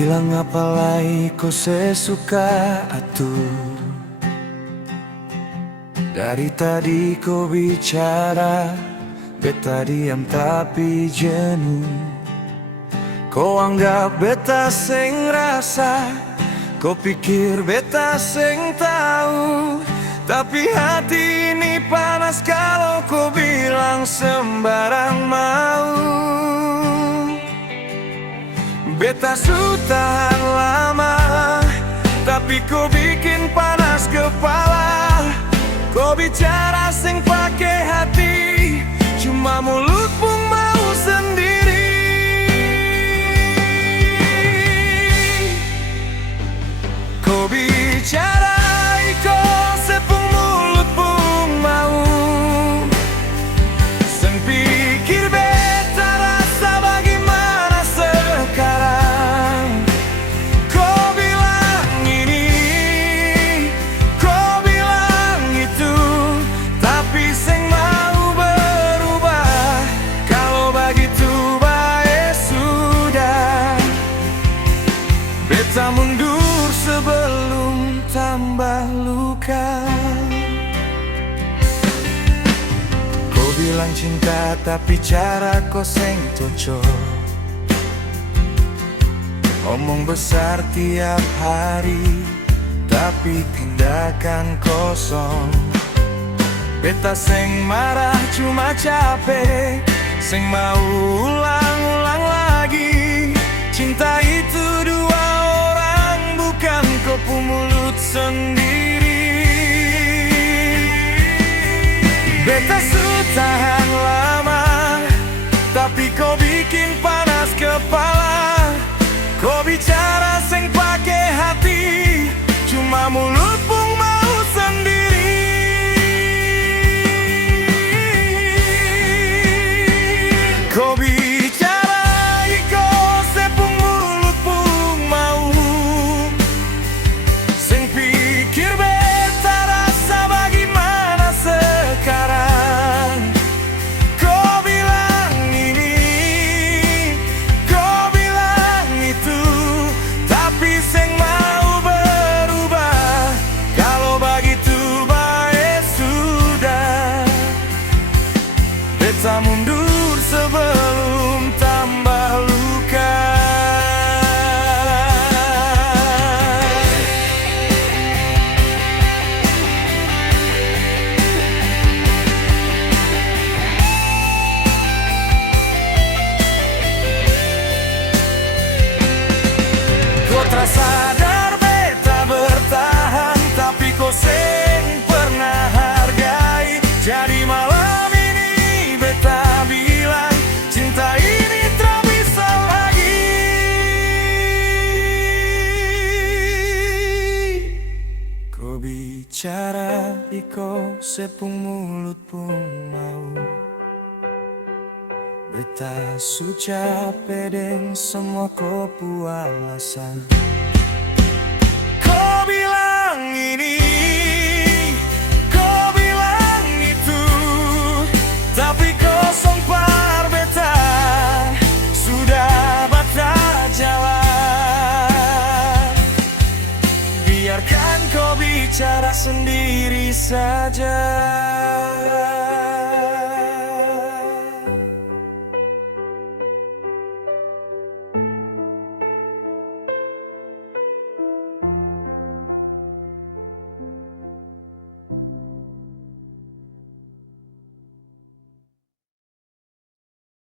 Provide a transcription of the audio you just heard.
bilang apalagi kau sesuka atur. Dari tadi kau bicara, beta diam tapi jenuh. Kau anggap beta seng rasa, kau pikir beta seng tahu. Tapi hati ini panas kalau kau bilang sembarang mau. Beta sudah lama, tapi kau bikin panas kepala. Kau bicara seng pakai hati, cuma mulut pun mau sendiri. Kau bicara iko sepung mulut pun mau. Seng pikir beta rasa bagaimana sekarang. Kau bilang ini, kau bilang itu, tapi seng mau berubah. Kalau begitu baik sudah, beta mundur sebelum tambah luka. Kau bilang cinta tapi cara kau seng cocok. Omong besar tiap hari, tapi tindakan kosong. Beta seng marah cuma capek, seng mau ulang-ulang lagi. Cinta itu dua orang, bukan kau mulut sendiri. Beta sudah lama, tapi kau bikin panas kepala. Kau bicara seng pakai hati, cuma mulut pun mau sendiri. Kau bicara iko sepung mulut pun mau. Seng pikir beta rasa bagaimana sekarang. Kau bilang ini, kau bilang itu, tapi seng mau berubah. Kalau begitu baik sudah, beta mundur sebelum tambah luka. Kau tersadar beta bertahan, tapi kau seng pernah hargai. Jadi malam ini beta bilang, cinta ini tak bisa lagi. Kau bicara iko sepung mulut pun mau. Beta sudah pedeng semua kau alasan. Kau bilang ini, kau bilang itu, tapi kosong par beta sudah bata jalan. Biarkan kau bicara sendiri saja.